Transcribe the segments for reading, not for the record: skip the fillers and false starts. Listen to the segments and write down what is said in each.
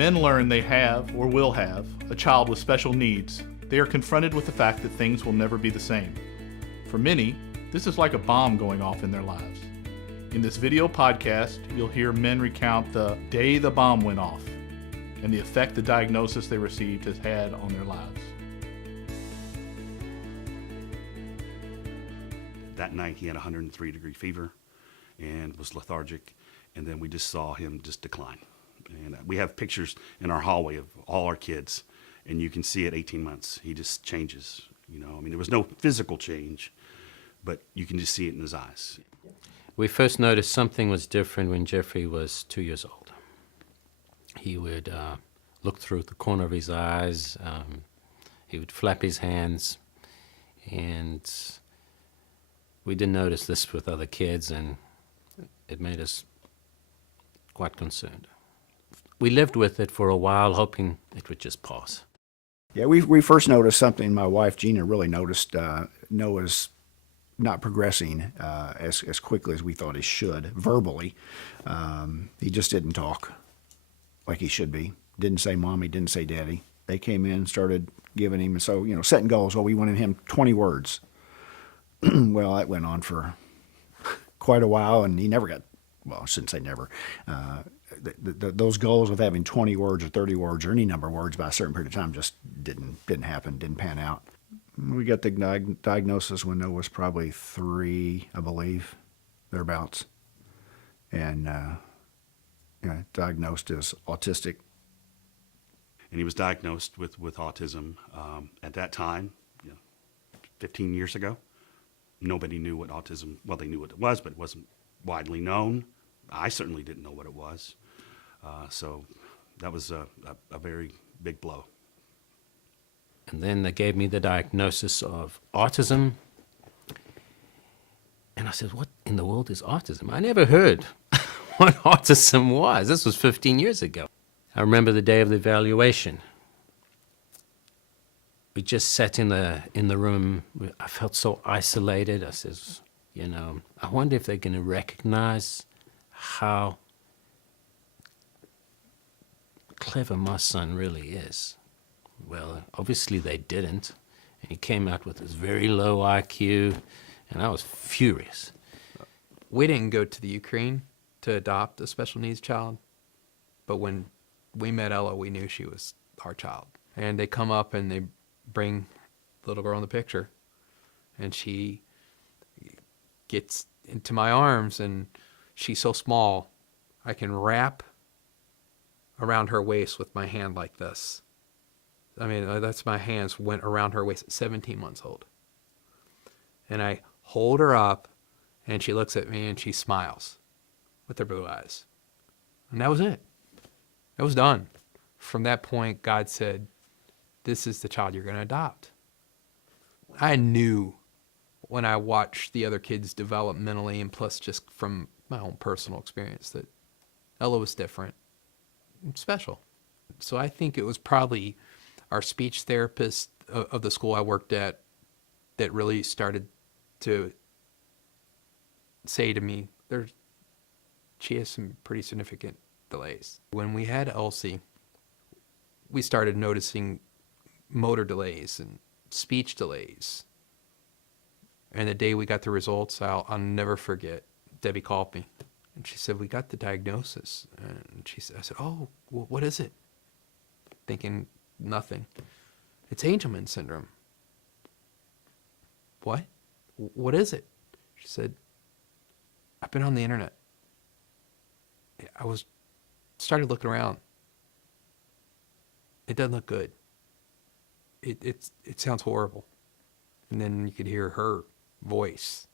men learn they have, or will have, a child with special needs, they are confronted with the fact that things will never be the same. For many, this is like a bomb going off in their lives. In this video podcast, you'll hear men recount the day the bomb went off and the effect the diagnosis they received has had on their lives. That night he had 103-degree fever and was lethargic, and then we just saw him just decline. And we have pictures in our hallway of all our kids, and you can see at 18 months he just changes. There was no physical change, but you can just see it in his eyes. We first noticed something was different when Jeffrey was 2 years old. He would look through the corner of his eyes, he would flap his hands, and we didn't notice this with other kids, and it made us quite concerned. We lived with it for a while, hoping it would just pass. Yeah, we first noticed something. My wife, Gina, really noticed Noah's not progressing as quickly as we thought he should, verbally. He just didn't talk like he should be. Didn't say mommy, didn't say daddy. They came in, started giving him, setting goals. Well, we wanted him 20 words. Well, that went on for quite a while, and he never got, well, I shouldn't say never. Those goals of having 20 words or 30 words or any number of words by a certain period of time just didn't happen, didn't pan out. We got the diagnosis when Noah was probably 3, I believe, thereabouts, and diagnosed as autistic. And he was diagnosed with autism at that time, 15 years ago. Nobody knew what autism, well, they knew what it was, but it wasn't widely known. I certainly didn't know what it was. So that was a very big blow. And then they gave me the diagnosis of autism. And I said, what in the world is autism? I never heard what autism was. This was 15 years ago. I remember the day of the evaluation. We just sat in the room. I felt so isolated. I says, I wonder if they're going to recognize how clever my son really is. Well, obviously they didn't. And he came out with this very low IQ, and I was furious. We didn't go to the Ukraine to adopt a special needs child, but when we met Ella, we knew she was our child. And they come up and they bring the little girl in the picture, and she gets into my arms, and she's so small, I can wrap around her waist with my hand like this. I mean, that's my hands went around her waist at 17 months old. And I hold her up, and she looks at me, and she smiles with her blue eyes. And that was it. That was done. From that point, God said, this is the child you're going to adopt. I knew when I watched the other kids developmentally, and plus just from my own personal experience, that Ella was different and special. So I think it was probably our speech therapist of the school I worked at that really started to say to me, she has some pretty significant delays. When we had Elsie, we started noticing motor delays and speech delays. And the day we got the results, I'll never forget, Debbie called me and she said, we got the diagnosis. And I said, oh, well, what is it? Thinking nothing. It's Angelman syndrome. What? What is it? She said, I've been on the internet. Started looking around. It doesn't look good. It sounds horrible. And then you could hear her voice.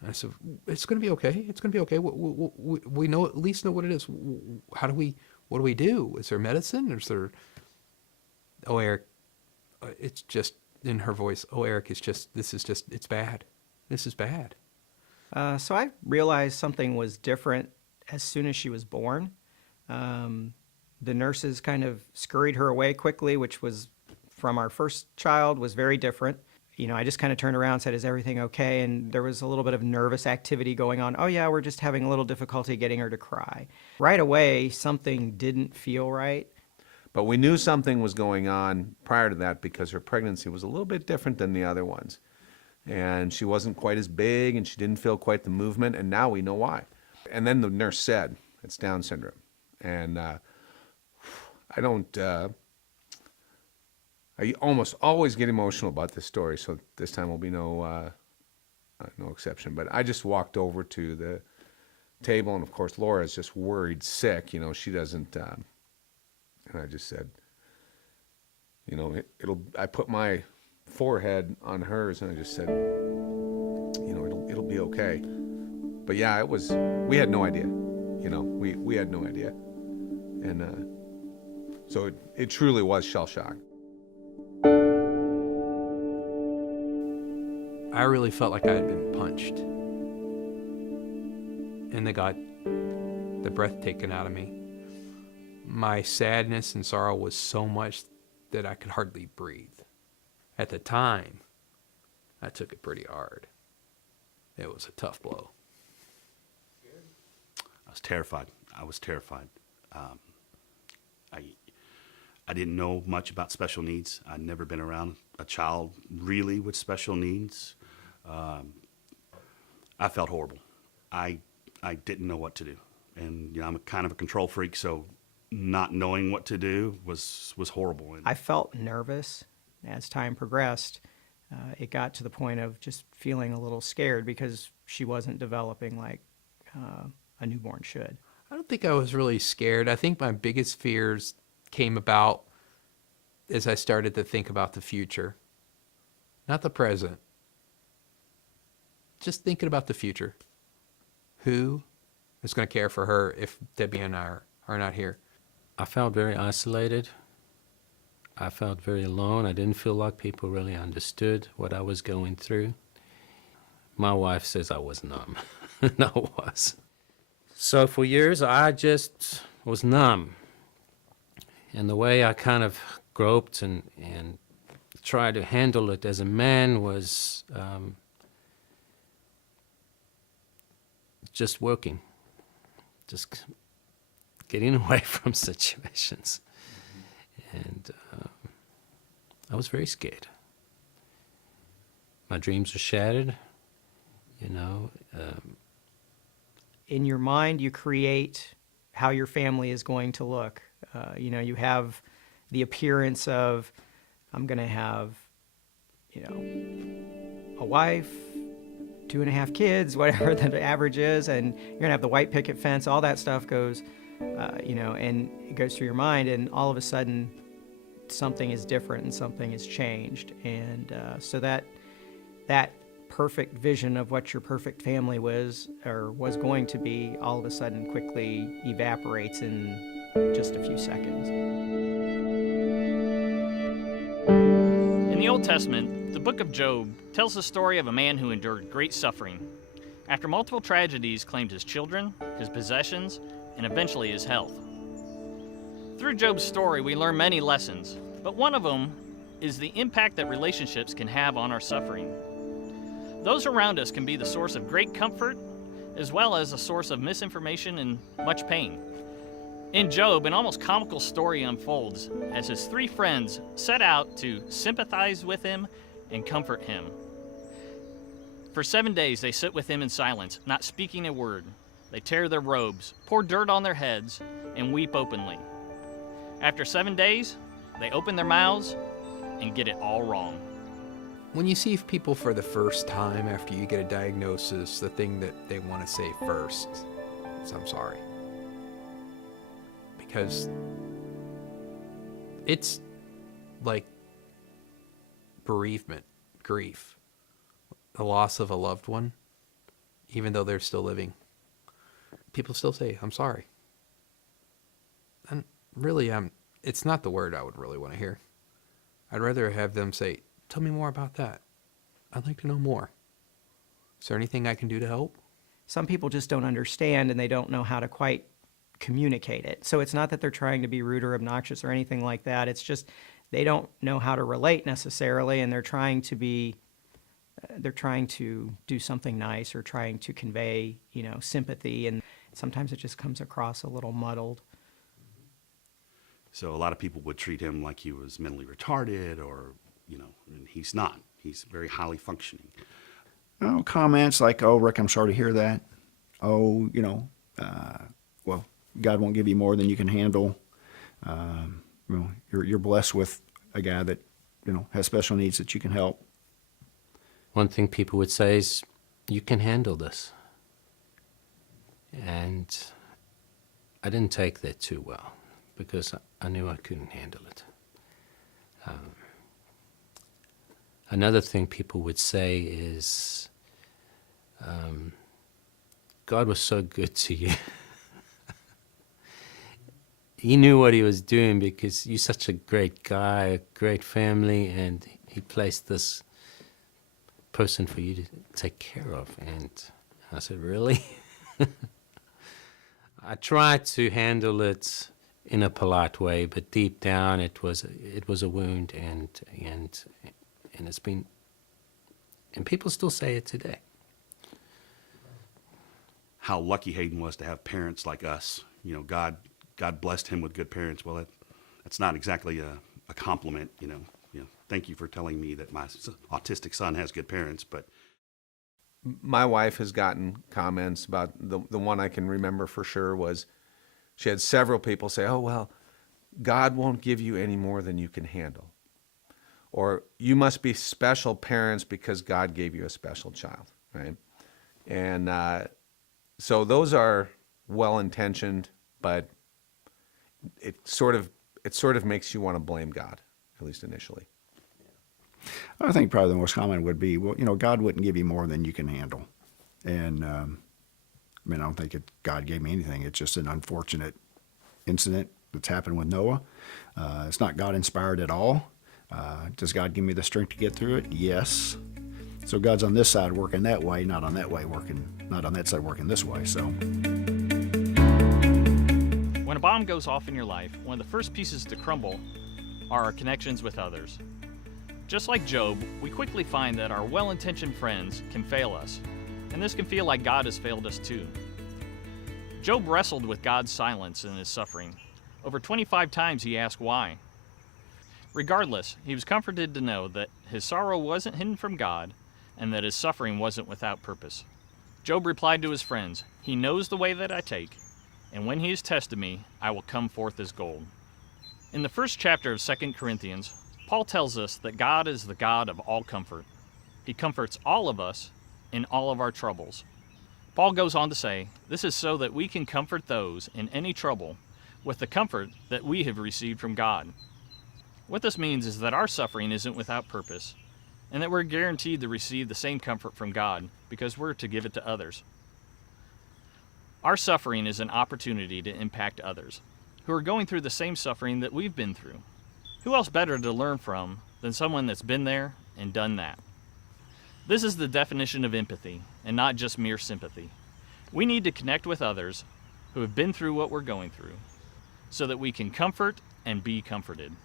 And I said, it's going to be okay. It's going to be okay. We know, at least know what it is. What do we do? Is there medicine? Or is there, oh, Eric, it's just in her voice. Oh, Eric, it's bad. This is bad. So I realized something was different as soon as she was born. The nurses kind of scurried her away quickly, which was, from our first child, was very different. I just kind of turned around and said, "Is everything okay?" And there was a little bit of nervous activity going on. "Oh yeah, we're just having a little difficulty getting her to cry." Right away, something didn't feel right. But we knew something was going on prior to that because her pregnancy was a little bit different than the other ones. And she wasn't quite as big and she didn't feel quite the movement, and now we know why. And then the nurse said, it's Down syndrome. And I almost always get emotional about this story, so this time will be no exception. But I just walked over to the table, and of course Laura's just worried sick. She doesn't. And I just said, I put my forehead on hers, and I just said, it'll be okay. But yeah, we had no idea. We had no idea, and so it truly was shell shock. I really felt like I had been punched. And they got the breath taken out of me. My sadness and sorrow was so much that I could hardly breathe. At the time, I took it pretty hard. It was a tough blow. I was terrified. I didn't know much about special needs. I'd never been around a child really with special needs. I felt horrible. I didn't know what to do. And I'm kind of a control freak, so not knowing what to do was horrible. And I felt nervous as time progressed. It got to the point of just feeling a little scared because she wasn't developing like a newborn should. I don't think I was really scared. I think my biggest fears came about as I started to think about the future, not the present. Just thinking about the future. Who is going to care for her if Debbie and I are not here? I felt very isolated. I felt very alone. I didn't feel like people really understood what I was going through. My wife says I was numb. And I was. So for years, I just was numb. And the way I kind of groped and tried to handle it as a man was just working, just getting away from situations. And I was very scared. My dreams were shattered, In your mind, you create how your family is going to look. You have the appearance of, I'm going to have, a wife, 2.5 kids, whatever the average is, and you're going to have the white picket fence, all that stuff goes, and it goes through your mind, and all of a sudden something is different and something has changed. And so that perfect vision of what your perfect family was or was going to be all of a sudden quickly evaporates in just a few seconds. In the Old Testament, the book of Job tells the story of a man who endured great suffering. After multiple tragedies claimed his children, his possessions, and eventually his health. Through Job's story, we learn many lessons, but one of them is the impact that relationships can have on our suffering. Those around us can be the source of great comfort, as well as a source of misinformation and much pain. In Job, an almost comical story unfolds as his 3 friends set out to sympathize with him and comfort him. For 7 days, they sit with him in silence, not speaking a word. They tear their robes, pour dirt on their heads, and weep openly. After 7 days, they open their mouths and get it all wrong. When you see people for the first time after you get a diagnosis, the thing that they want to say first is, "I'm sorry." Because it's like bereavement, grief, the loss of a loved one, even though they're still living. People still say, "I'm sorry." And really, it's not the word I would really want to hear. I'd rather have them say, "Tell me more about that. I'd like to know more. Is there anything I can do to help?" Some people just don't understand and they don't know how to quite communicate it. So it's not that they're trying to be rude or obnoxious or anything like that. It's just they don't know how to relate necessarily, and they're trying to be they're trying to do something nice or trying to convey, sympathy, and sometimes it just comes across a little muddled. So a lot of people would treat him like he was mentally retarded, or and he's not. He's very highly functioning. Oh, comments like, "Oh, Rick, I'm sorry to hear that." Oh, well, God won't give you more than you can handle. You're blessed with a guy that has special needs that you can help. One thing people would say is, "You can handle this," and I didn't take that too well because I knew I couldn't handle it. Another thing people would say is, God was so good to you. He knew what he was doing because you're such a great guy, a great family, and he placed this person for you to take care of. And I said, really? I tried to handle it in a polite way, but deep down it was a wound, and it's been, and people still say it today. How lucky Hayden was to have parents like us. God blessed him with good parents. Well, that's not exactly a compliment. Thank you for telling me that my autistic son has good parents. But My wife has gotten comments about the one I can remember for sure was she had several people say, "Oh, well, God won't give you any more than you can handle." Or, "You must be special parents because God gave you a special child," right? And so those are well-intentioned, but it sort of makes you want to blame God, at least initially. I think probably the most common would be, well, God wouldn't give you more than you can handle. And I don't think God gave me anything. It's just an unfortunate incident that's happened with Noah. It's not God inspired at all. Does God give me the strength to get through it? Yes. So God's on this side working that way, not on that side working this way. So When a bomb goes off in your life, one of the first pieces to crumble are our connections with others. Just like Job, we quickly find that our well-intentioned friends can fail us, and this can feel like God has failed us too. Job wrestled with God's silence in his suffering. Over 25 times he asked why. Regardless, he was comforted to know that his sorrow wasn't hidden from God and that his suffering wasn't without purpose. Job replied to his friends, "He knows the way that I take, and when he has tested me, I will come forth as gold." In the first chapter of 2 Corinthians, Paul tells us that God is the God of all comfort. He comforts all of us in all of our troubles. Paul goes on to say, this is so that we can comfort those in any trouble with the comfort that we have received from God. What this means is that our suffering isn't without purpose, and that we're guaranteed to receive the same comfort from God because we're to give it to others. Our suffering is an opportunity to impact others who are going through the same suffering that we've been through. Who else better to learn from than someone that's been there and done that? This is the definition of empathy, and not just mere sympathy. We need to connect with others who have been through what we're going through so that we can comfort and be comforted.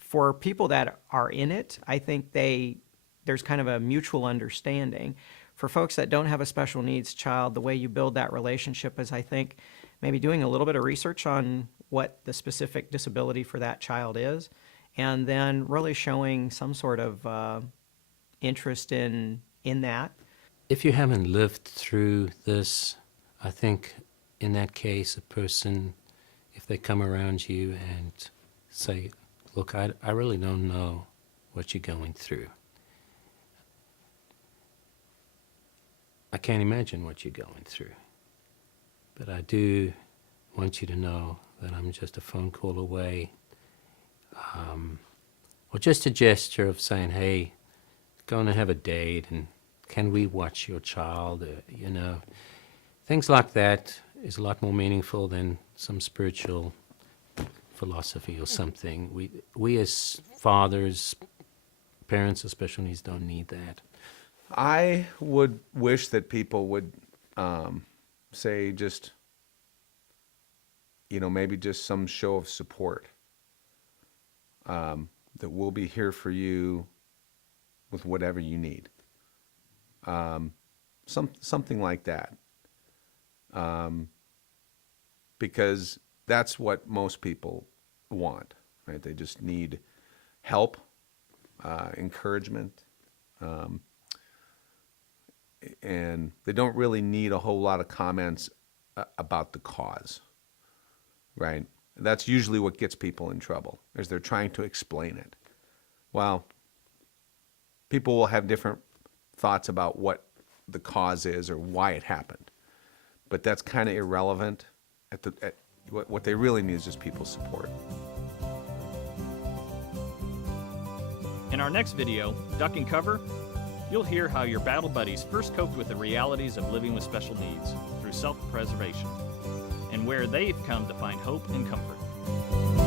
For people that are in it, I think there's kind of a mutual understanding. For folks that don't have a special needs child, the way you build that relationship is, I think, maybe doing a little bit of research on what the specific disability for that child is, and then really showing some sort of interest in that. If you haven't lived through this, I think in that case, a person, if they come around you and say, look, I really don't know what you're going through. I can't imagine what you're going through. But I do want you to know that I'm just a phone call away. Or just a gesture of saying, hey, going to have a date, and can we watch your child? Things like that is a lot more meaningful than some spiritual philosophy or something. We as fathers, parents of special needs don't need that. I would wish that people would say just, maybe just some show of support. That we'll be here for you with whatever you need. something like that. Because that's what most people want, right? They just need help, encouragement, and they don't really need a whole lot of comments about the cause, right? That's usually what gets people in trouble, is they're trying to explain it. Well, people will have different thoughts about what the cause is or why it happened, but that's kind of irrelevant. What they really need is just people's support. In our next video, Duck and Cover, you'll hear how your battle buddies first coped with the realities of living with special needs through self-preservation, and where they've come to find hope and comfort.